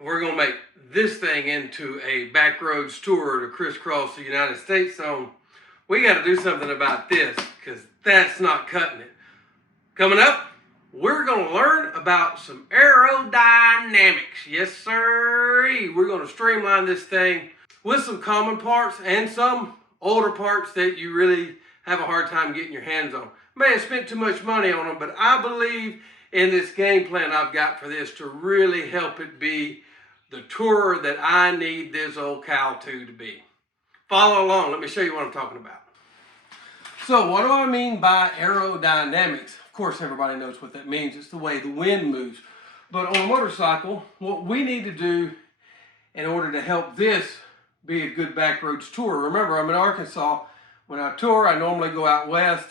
We're going to make this thing into a backroads tour to crisscross the United States zone. We got to do something about this because that's not cutting it. Coming up, we're going to learn about some aerodynamics. Yes, sir. We're going to streamline this thing with some common parts and some older parts that you really have a hard time getting your hands on. May have spent too much money on them, but I believe in this game plan I've got for this to really help it be the tour that I need this old cow to be. Follow along. Let me show you what I'm talking about. So what do I mean by aerodynamics? Of course, everybody knows what that means. It's the way the wind moves. But on a motorcycle, what we need to do in order to help this be a good backroads tour. Remember, I'm in Arkansas. When I tour, I normally go out west.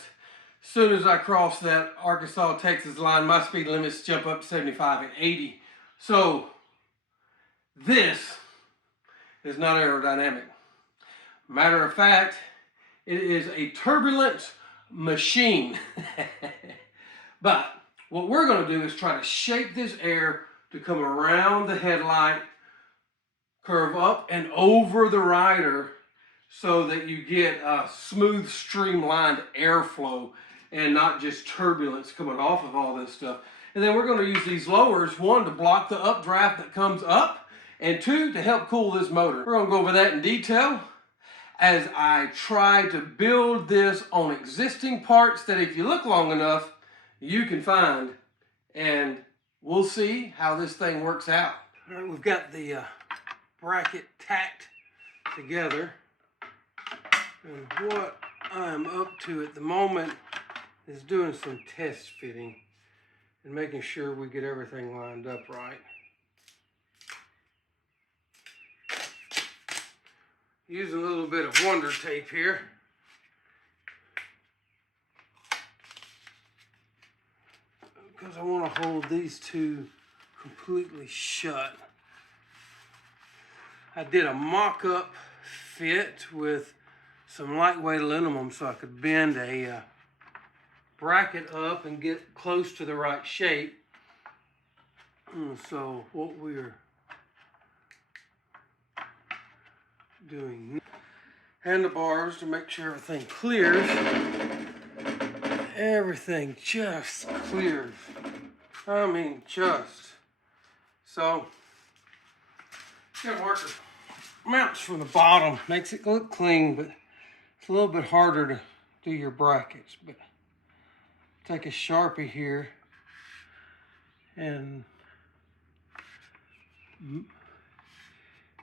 As soon as I cross that Arkansas-Texas line, my speed limits jump up to 75 and 80. So this is not aerodynamic. Matter of fact, it is a turbulent machine. But what we're going to do is try to shape this air to come around the headlight, curve up and over the rider so that you get a smooth, streamlined airflow and not just turbulence coming off of all this stuff. And then we're going to use these lowers, one, to block the updraft that comes up, and two, to help cool this motor. We're going to go over that in detail as I try to build this on existing parts that if you look long enough, you can find, and we'll see how this thing works out. All right, we've got the bracket tacked together, and what I'm up to at the moment is doing some test fitting and making sure we get everything lined up right. Using a little bit of Wonder Tape here. Because I want to hold these two completely shut. I did a mock-up fit with some lightweight aluminum so I could bend a bracket up and get close to the right shape. And so what we're doing, handlebars to make sure everything clears. Everything just clears. I mean, just. So, get marker mounts from the bottom. Makes it look clean, but it's a little bit harder to do your brackets. But take a Sharpie here and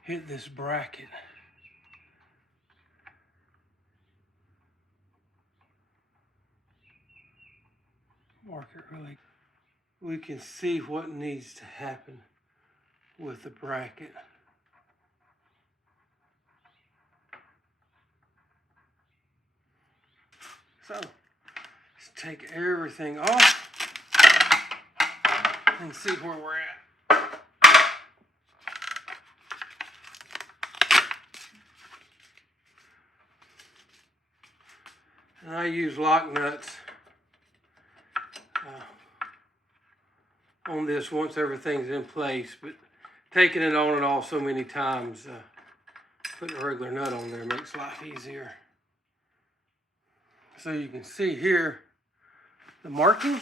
hit this bracket. Mark it really. We can see what needs to happen with the bracket. So, let's take everything off and see where we're at. And I use lock nuts on this once everything's in place, but taking it on and off so many times, putting a regular nut on there makes life easier. So you can see here the marking.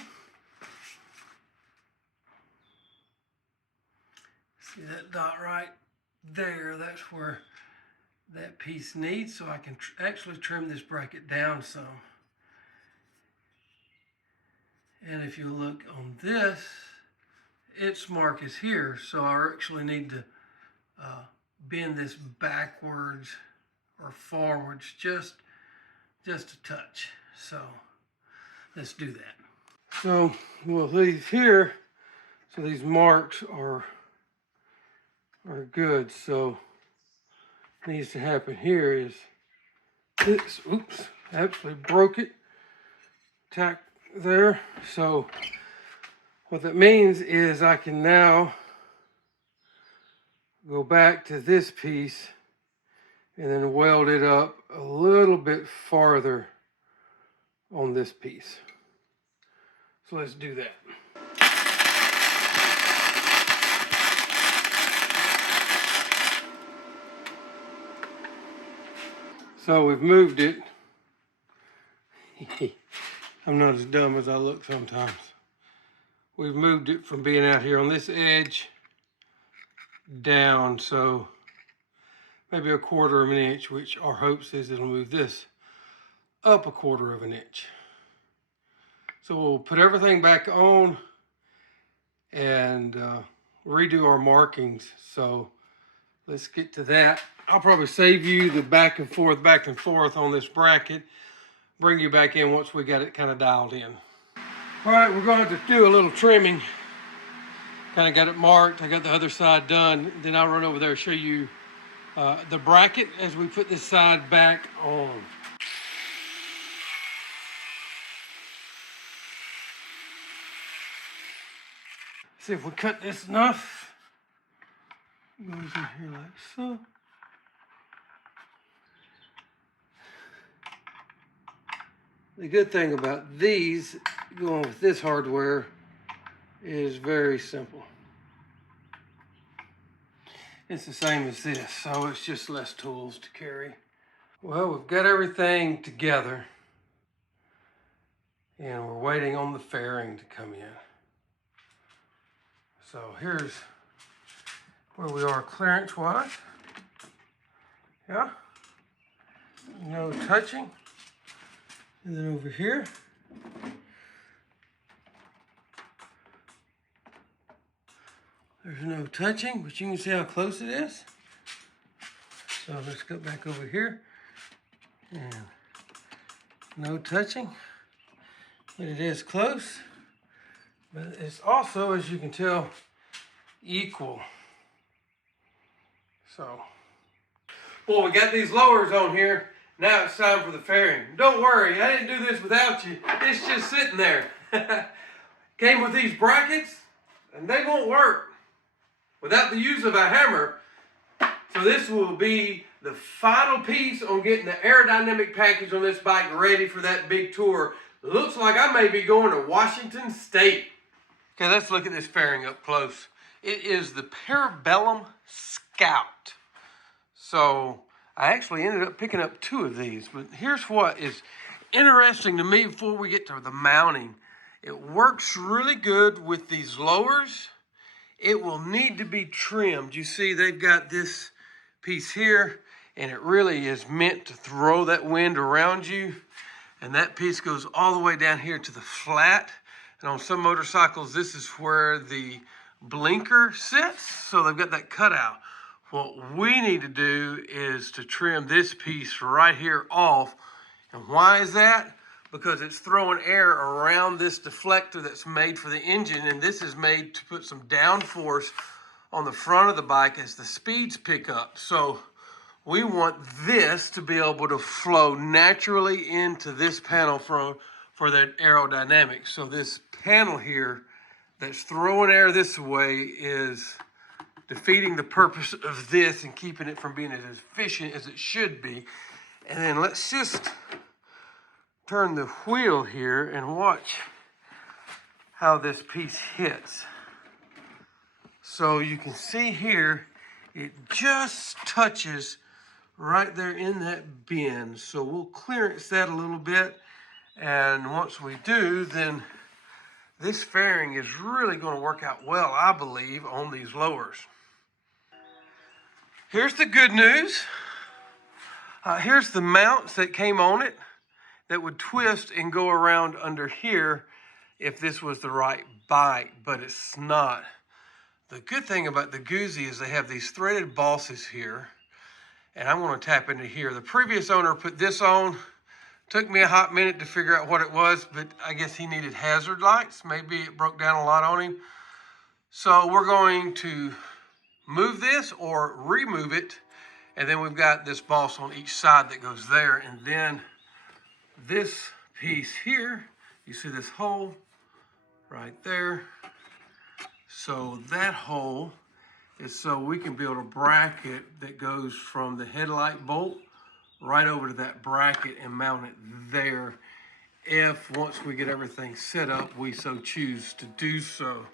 See that dot right there? That's where that piece needs, so I can actually trim this bracket down some. And if you look on this, its mark is here, so I actually need to bend this backwards or forwards just a touch. So let's do that. So we'll leave here, so these marks are good. So what needs to happen here is this. Oops, actually broke it. Tack there. So what that means is I can now go back to this piece and then weld it up a little bit farther on this piece. So let's do that. So we've moved it. I'm not as dumb as I look sometimes. We've moved it from being out here on this edge down, so maybe 1/4 of an inch, which our hopes is it'll move this up 1/4 of an inch. So we'll put everything back on and redo our markings. So let's get to that. I'll probably save you the back and forth on this bracket. Bring you back in once we got it kind of dialed in. All right, we're going to have to do a little trimming. Kind of got it marked. I got the other side done. Then I'll run over there and show you the bracket as we put this side back on. See if we cut this enough. Goes in here like so. The good thing about these, going with this hardware, is very simple. It's the same as this, so it's just less tools to carry. Well, we've got everything together, and we're waiting on the fairing to come in. So here's where we are clearance-wise. Yeah, no touching. And then over here, there's no touching, but you can see how close it is. So let's go back over here, and no touching, but it is close. But it's also, as you can tell, equal. So, well, we got these lowers on here. Now it's time for the fairing. Don't worry, I didn't do this without you. It's just sitting there. Came with these brackets, and they won't work without the use of a hammer. So this will be the final piece on getting the aerodynamic package on this bike ready for that big tour. Looks like I may be going to Washington State. Okay, let's look at this fairing up close. It is the Parabellum Scout. So I actually ended up picking up 2 of these, but here's what is interesting to me before we get to the mounting. It works really good with these lowers. It will need to be trimmed. You see they've got this piece here, and it really is meant to throw that wind around you. And that piece goes all the way down here to the flat. And on some motorcycles, this is where the blinker sits. So they've got that cutout. What we need to do is to trim this piece right here off. And why is that? Because it's throwing air around this deflector that's made for the engine, and this is made to put some downforce on the front of the bike as the speeds pick up. So we want this to be able to flow naturally into this panel for that aerodynamics. So this panel here that's throwing air this way is defeating the purpose of this and keeping it from being as efficient as it should be. And then let's just turn the wheel here and watch how this piece hits. So you can see here, it just touches right there in that bend. So we'll clearance that a little bit. And once we do, then this fairing is really going to work out well, I believe, on these lowers. Here's the good news. Here's the mounts that came on it that would twist and go around under here if this was the right bike, but it's not. The good thing about the Guzzi is they have these threaded bosses here, and I'm going to tap into here. The previous owner put this on. Took me a hot minute to figure out what it was, but I guess he needed hazard lights. Maybe it broke down a lot on him. So we're going to move this or remove it, and then we've got this boss on each side that goes there, and then this piece here, you see this hole right there. So that hole is so we can build a bracket that goes from the headlight bolt right over to that bracket and mount it there if once we get everything set up we so choose to do so.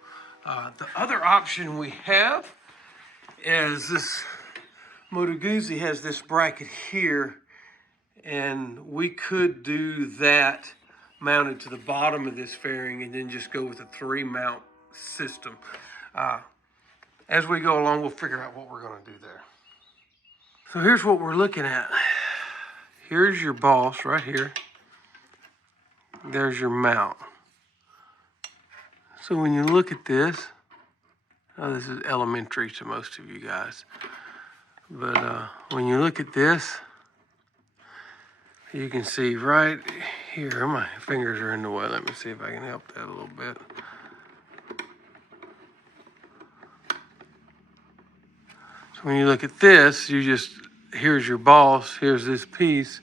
The other option we have is this Moto Guzzi has this bracket here, And we could do that mounted to the bottom of this fairing and then just go with a 3-mount system. As we go along, we'll figure out what we're going to do there. So here's what we're looking at. Here's your boss right here. There's your mount. So when you look at this, this is elementary to most of you guys, but when you look at this, you can see right here, my fingers are in the way. Let me see if I can help that a little bit. So when you look at this, here's your boss, here's this piece.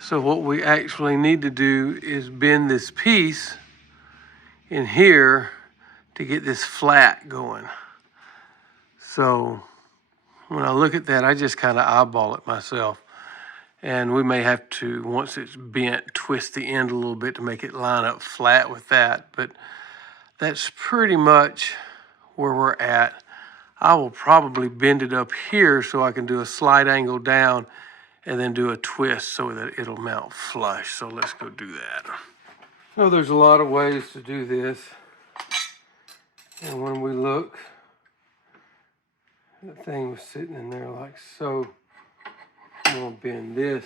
So what we actually need to do is bend this piece in here to get this flat going. So when I look at that, I just kind of eyeball it myself. And we may have to, once it's bent, twist the end a little bit to make it line up flat with that. But that's pretty much where we're at. I will probably bend it up here so I can do a slight angle down and then do a twist so that it'll mount flush. So let's go do that. So there's a lot of ways to do this. And when we look, that thing was sitting in there like so. I'm gonna bend this.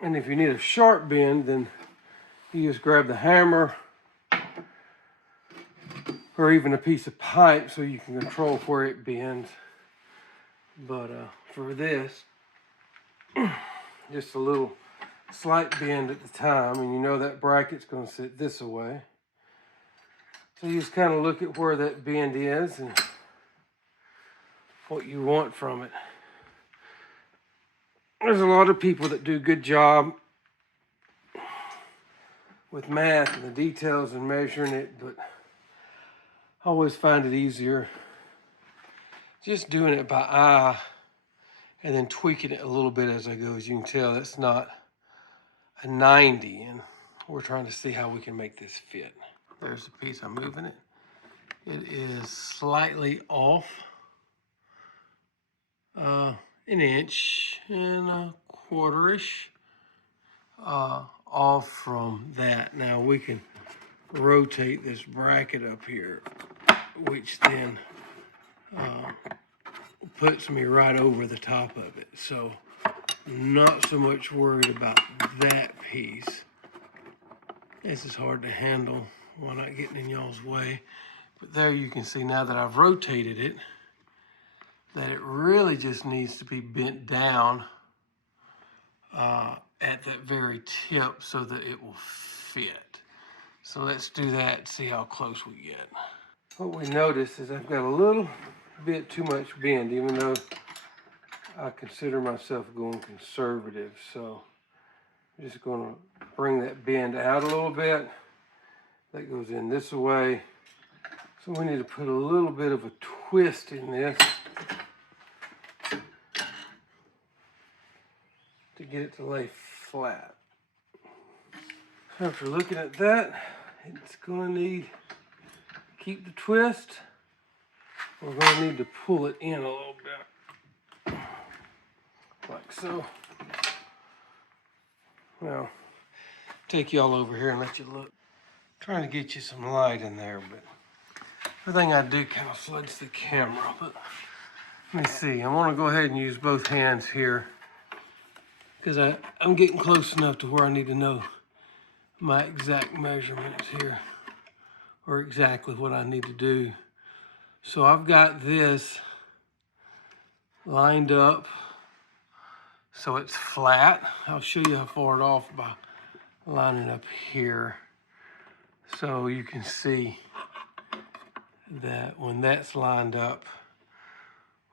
And if you need a sharp bend, then you just grab the hammer or even a piece of pipe so you can control where it bends. But for this, just a little slight bend at the time, and you know that bracket's gonna sit this way. So you just kind of look at where that bend is and what you want from it. There's a lot of people that do a good job with math and the details and measuring it, but I always find it easier just doing it by eye and then tweaking it a little bit as I go. As you can tell, that's not a 90, and we're trying to see how we can make this fit. There's the piece, I'm moving it. It is slightly off, an inch and a quarter-ish off from that. Now we can rotate this bracket up here, which then puts me right over the top of it. So I'm not so much worried about that piece. This is hard to handle while not getting in y'all's way. But there you can see now that I've rotated it, that it really just needs to be bent down at that very tip so that it will fit. So let's do that and see how close we get. What we notice is I've got a little bit too much bend, even though I consider myself going conservative. So I'm just going to bring that bend out a little bit. That goes in this way. So we need to put a little bit of a twist in this to get it to lay flat. After looking at that, it's going to need, keep the twist. We're going to need to pull it in a little bit, like so. Now, take y'all over here and let you look. Trying to get you some light in there, but everything I do kind of floods the camera. But let me see. I want to go ahead and use both hands here because I'm getting close enough to where I need to know my exact measurements here, or exactly what I need to do. So I've got this lined up so it's flat. I'll show you how far it off by lining up here. So you can see that when that's lined up,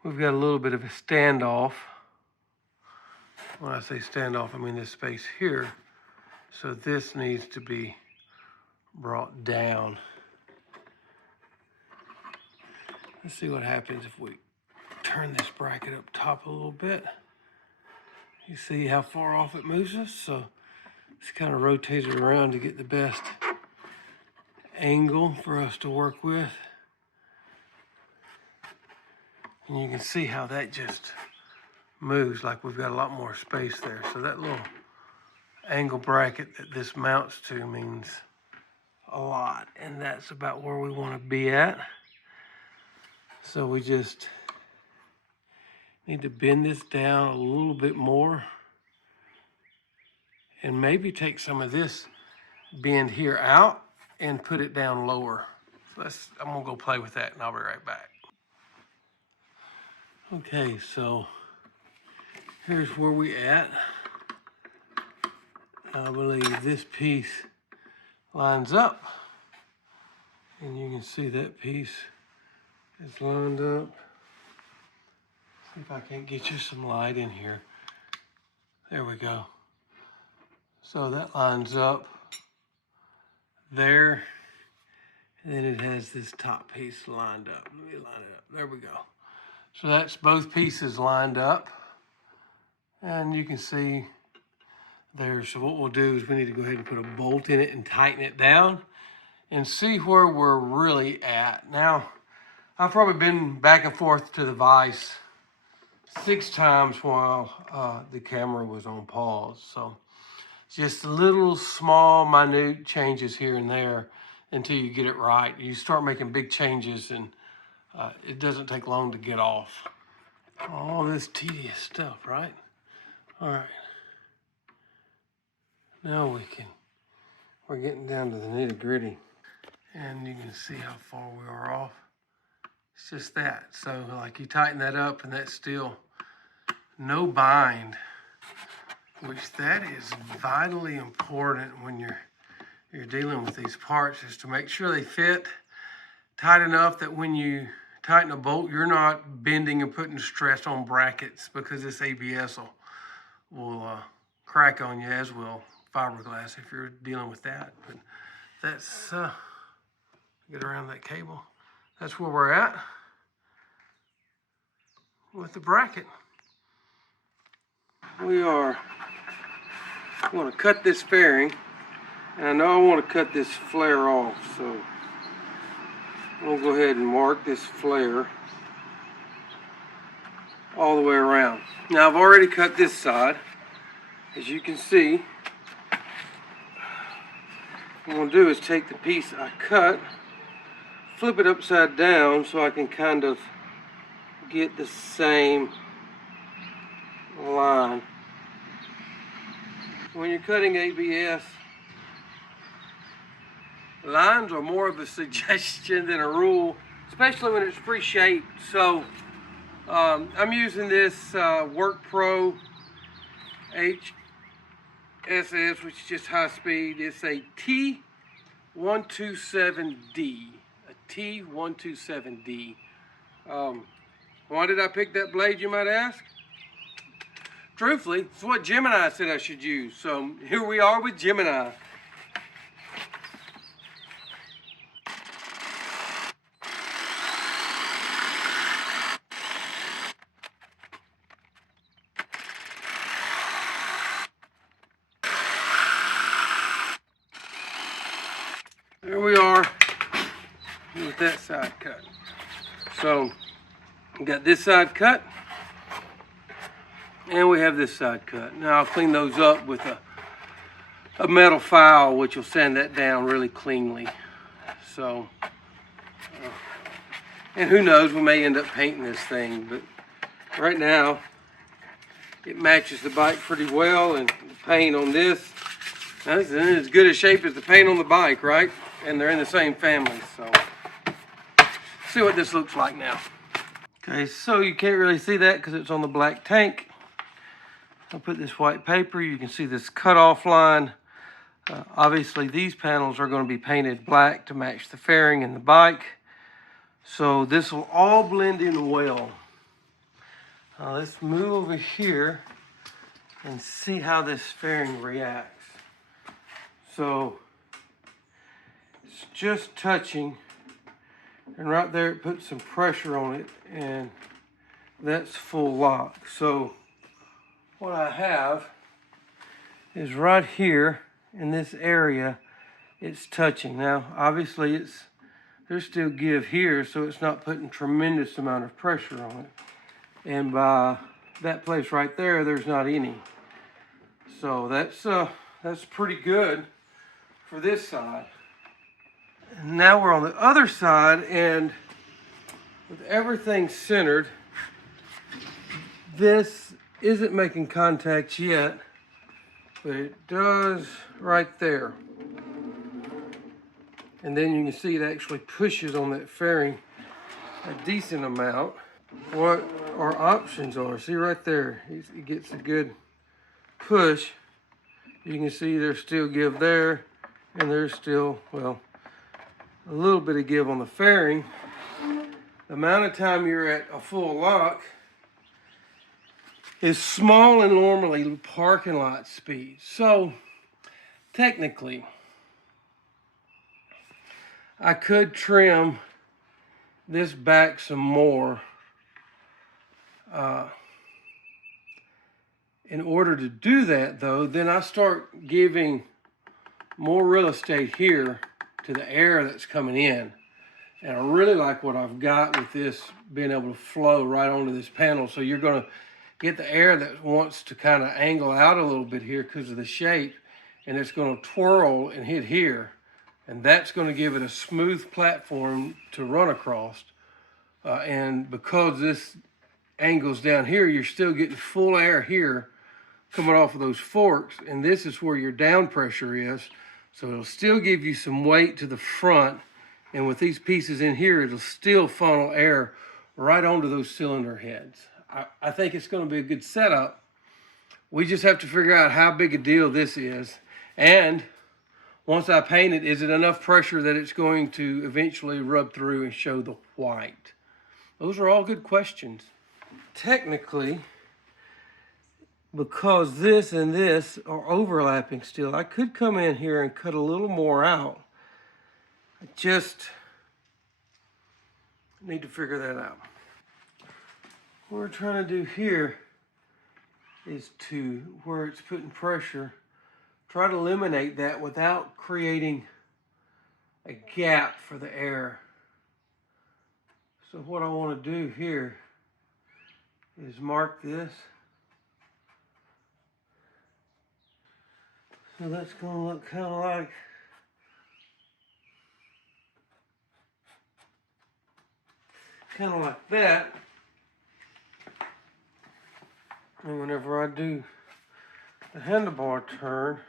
we've got a little bit of a standoff. When I say standoff, I mean this space here. So this needs to be brought down. Let's see what happens if we turn this bracket up top a little bit. You see how far off it moves us? So just kind of rotate it around to get the best angle for us to work with. And you can see how that just moves, like we've got a lot more space there. So that little angle bracket that this mounts to means a lot, and that's about where we want to be at. So we just need to bend this down a little bit more and maybe take some of this bend here out and put it down lower. So I'm gonna go play with that and I'll be right back. Okay, so here's where we at. I believe this piece lines up, and you can see that piece is lined up. See if I can't get you some light in here. There we go. So that lines up there, and then it has this top piece lined up. Let me line it up. There we go. So that's both pieces lined up, and you can see there. So what we'll do is we need to go ahead and put a bolt in it and tighten it down and see where we're really at. Now, I've probably been back and forth to the vise 6 times while the camera was on pause. So just little small, minute changes here and there until you get it right. You start making big changes and it doesn't take long to get off. All this tedious stuff, right? All right. Now we're getting down to the nitty gritty. And you can see how far we are off. It's just that. So like you tighten that up and that's still no bind, which that is vitally important when you're dealing with these parts, is to make sure they fit tight enough that when you tighten a bolt, you're not bending and putting stress on brackets, because this ABS will crack on you, as will fiberglass if you're dealing with that. But that's get around that cable. That's where we're at with the bracket. We want to cut this fairing, and I know I want to cut this flare off, so I'm going to go ahead and mark this flare all the way around. Now I've already cut this side. As you can see, what I'm going to do is take the piece I cut, flip it upside down so I can kind of get the same line. When you're cutting ABS, lines are more of a suggestion than a rule, especially when it's pre-shaped. So I'm using this Work Pro HSS, which is just high speed. It's a T127D. A T127D. Why did I pick that blade, you might ask? Truthfully, it's what Gemini said I should use. So here we are with Gemini. There we are with that side cut. So we got this side cut, and we have this side cut. Now I'll clean those up with a metal file, which will sand that down really cleanly. So, and who knows, we may end up painting this thing, but right now it matches the bike pretty well, and the paint on this, that's in as good a shape as the paint on the bike, right? And they're in the same family, so see what this looks like now. Okay, so you can't really see that because it's on the black tank. I'll put this white paper. You can see this cutoff line. Obviously, these panels are going to be painted black to match the fairing and the bike. So this will all blend in well. Let's move over here and see how this fairing reacts. So it's just touching, and right there it puts some pressure on it, and that's full lock. So what I have is right here in this area, it's touching. Now obviously there's still give here, so it's not putting tremendous amount of pressure on it. And by that place right there, there's not any. So that's pretty good for this side. And now we're on the other side, and with everything centered, this isn't making contact yet, but it does right there. And then you can see it actually pushes on that fairing a decent amount. What our options are, see right there, it gets a good push. You can see there's still give there, and there's still, well, a little bit of give on the fairing. The amount of time you're at a full lock is small and normally parking lot speed. So technically, I could trim this back some more. In order to do that though, then I start giving more real estate here to the air that's coming in. And I really like what I've got with this being able to flow right onto this panel. So you're gonna get the air that wants to kind of angle out a little bit here because of the shape, and it's gonna twirl and hit here. And that's gonna give it a smooth platform to run across. And because this angles down here, you're still getting full air here coming off of those forks, and this is where your down pressure is. So it'll still give you some weight to the front, and with these pieces in here, it'll still funnel air right onto those cylinder heads. I think it's going to be a good setup. We just have to figure out how big a deal this is, and once I paint it, is it enough pressure that it's going to eventually rub through and show the white? Those are all good questions. Technically, because this and this are overlapping still, I could come in here and cut a little more out. I just need to figure that out. What we're trying to do here is to, where it's putting pressure, try to eliminate that without creating a gap for the air. So what I want to do here is mark this. So that's going to look kind of like that. And whenever I do the handlebar turn,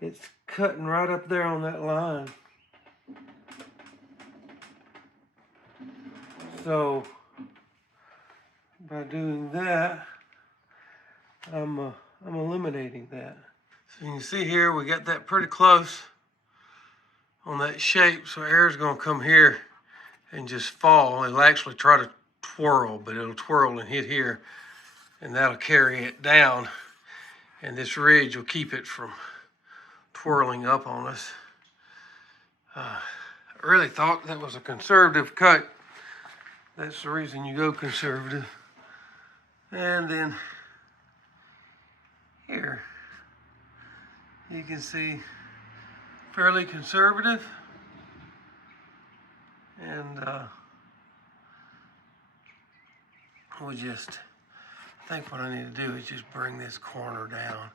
it's cutting right up there on that line. So by doing that, I'm eliminating that. So you can see here, we got that pretty close on that shape. So air is going to come here and just fall. It'll actually try to twirl, but it'll twirl and hit here, and that'll carry it down. And this ridge will keep it from twirling up on us. I really thought that was a conservative cut. That's the reason you go conservative. And then here, you can see fairly conservative. And I think what I need to do is just bring this corner down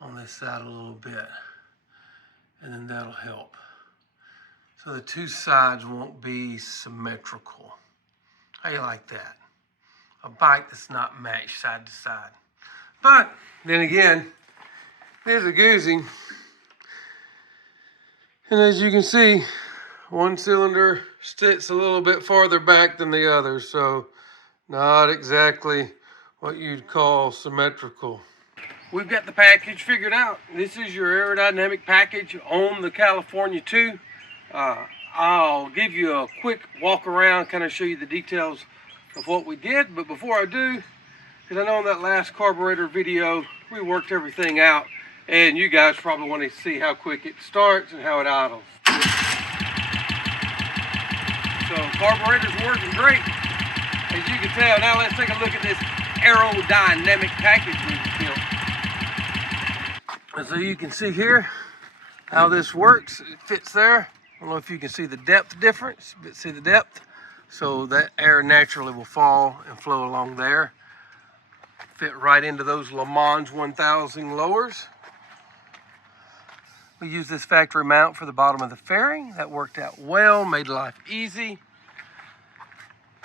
on this side a little bit, and then that'll help. So the two sides won't be symmetrical. How you like that? A bike that's not matched side to side. But then again, there's a Guzzi, and as you can see, one cylinder sits a little bit farther back than the other, so not exactly what you'd call symmetrical. We've got the package figured out. This is your aerodynamic package on the California 2. I'll give you a quick walk around, kind of show you the details of what we did. But before I do, because I know in that last carburetor video, we worked everything out, and you guys probably want to see how quick it starts and how it idles. So carburetor's working great, as you can tell. Now let's take a look at this aerodynamic package we built. And so you can see here how this works. It fits there. I don't know if you can see the depth difference, but see the depth? So that air naturally will fall and flow along there. Fit right into those Le Mans 1000 lowers. We used this factory mount for the bottom of the fairing. That worked out well, made life easy.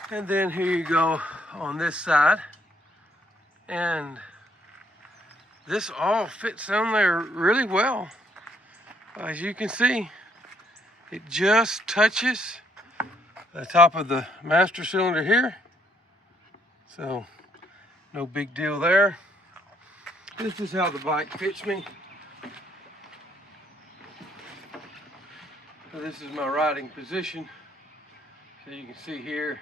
And then here you go on this side. And this all fits on there really well. As you can see, it just touches the top of the master cylinder here. So no big deal there. This is how the bike fits me. So this is my riding position. So you can see here,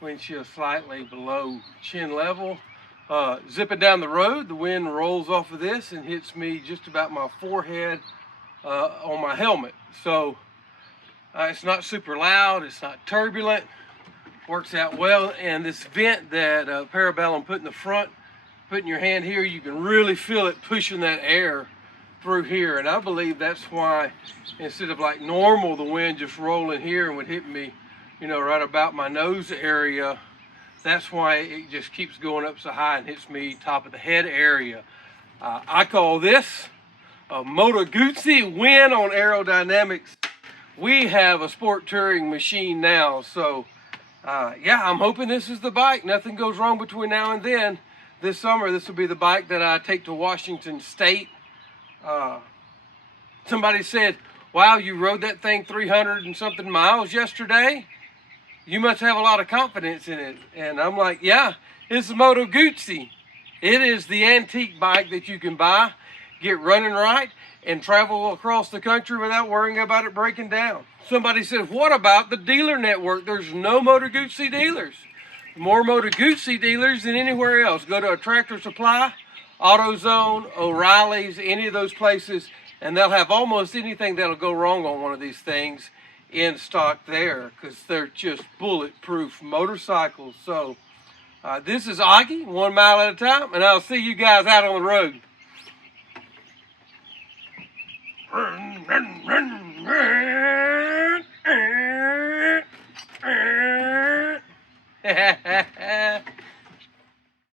windshield slightly below chin level. Zipping down the road, the wind rolls off of this and hits me just about my forehead on my helmet. So it's not super loud, it's not turbulent, works out well. And this vent that Parabellum put in the front, putting your hand here, you can really feel it pushing that air through here. And I believe that's why, instead of like normal, the wind just rolling here and would hit me, you know, right about my nose area, that's why it just keeps going up so high and hits me top of the head area. I call this a Moto Guzzi win on Aerodynamics. We have a sport touring machine now, so yeah, I'm hoping this is the bike. Nothing goes wrong between now and then. This summer, this will be the bike that I take to Washington State. Somebody said, wow, you rode that thing 300 and something miles yesterday? You must have a lot of confidence in it. And I'm like, yeah, it's a Moto Guzzi. It is the antique bike that you can buy, get running right, and travel across the country without worrying about it breaking down. Somebody said, what about the dealer network? There's no Moto Guzzi dealers. More Moto Guzzi dealers than anywhere else. Go to a Tractor Supply, AutoZone, O'Reilly's, any of those places, and they'll have almost anything that'll go wrong on one of these things in stock there, because they're just bulletproof motorcycles. So this is Augie, 1 mile at a time, and I'll see you guys out on the road.